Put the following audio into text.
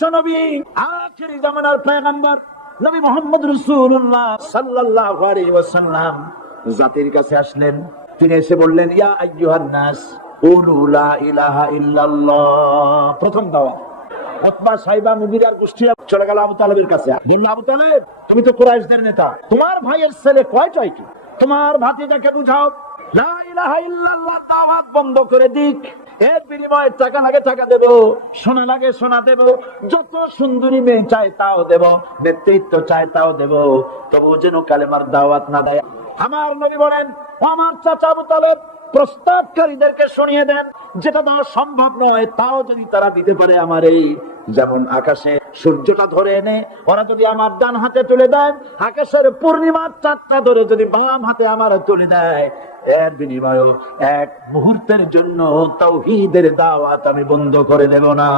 বিশ্ব নবী আখিরি জামানার পয়গম্বর নবী মুহাম্মদ রাসূলুল্লাহ সাল্লাল্লাহু আলাইহি ওয়াসাল্লাম জাতির কাছে আসলেন। তিনি এসে বললেন, ইয়া আইয়ুহান নাস কুলু লা ইলাহা ইল্লাল্লাহ। প্রথম দাওয়াত। উতবা সাইবা মুগিরার গোষ্ঠী চলে গেল আবু তালেবের কাছে। বলল, আবু তালেব, তুমি তো কুরাইশদের নেতা, তোমার ভাইয়ের ছেলে কয়টাই কি? তোমার ভাতিজাকে বুঝাও লা ইলাহা ইল্লাল্লাহ দাওয়াত বন্ধ করে দিক। এর বিনিময়ে টাকা লাগে টাকা দেব, সোনা লাগে সোনা দেব, যত সুন্দরী মেয়ে চায় তাও দেব, নেতৃত্ব চায় তাও দেব, তবু যেন কালেমার দাওয়াত না দেয়। আমার নবী বলেন, আমার চাচা আবু তালেব প্রস্তাবকারীদেরকে শুনিয়ে দেন, যেটা দেওয়া সম্ভব নয় তাও যদি তারা দিতে পারে আমার এই, যেমন আকাশে সূর্যটা ধরে এনে ওরা যদি আমার ডান হাতে তুলে দেয়, আকাশের পূর্ণিমার চাঁদটা ধরে যদি বাম হাতে আমার তুলে দেয়, এর বিনিময়ে এক মুহূর্তের জন্য তাওহীদের দাওয়াত আমি বন্ধ করে দেব না।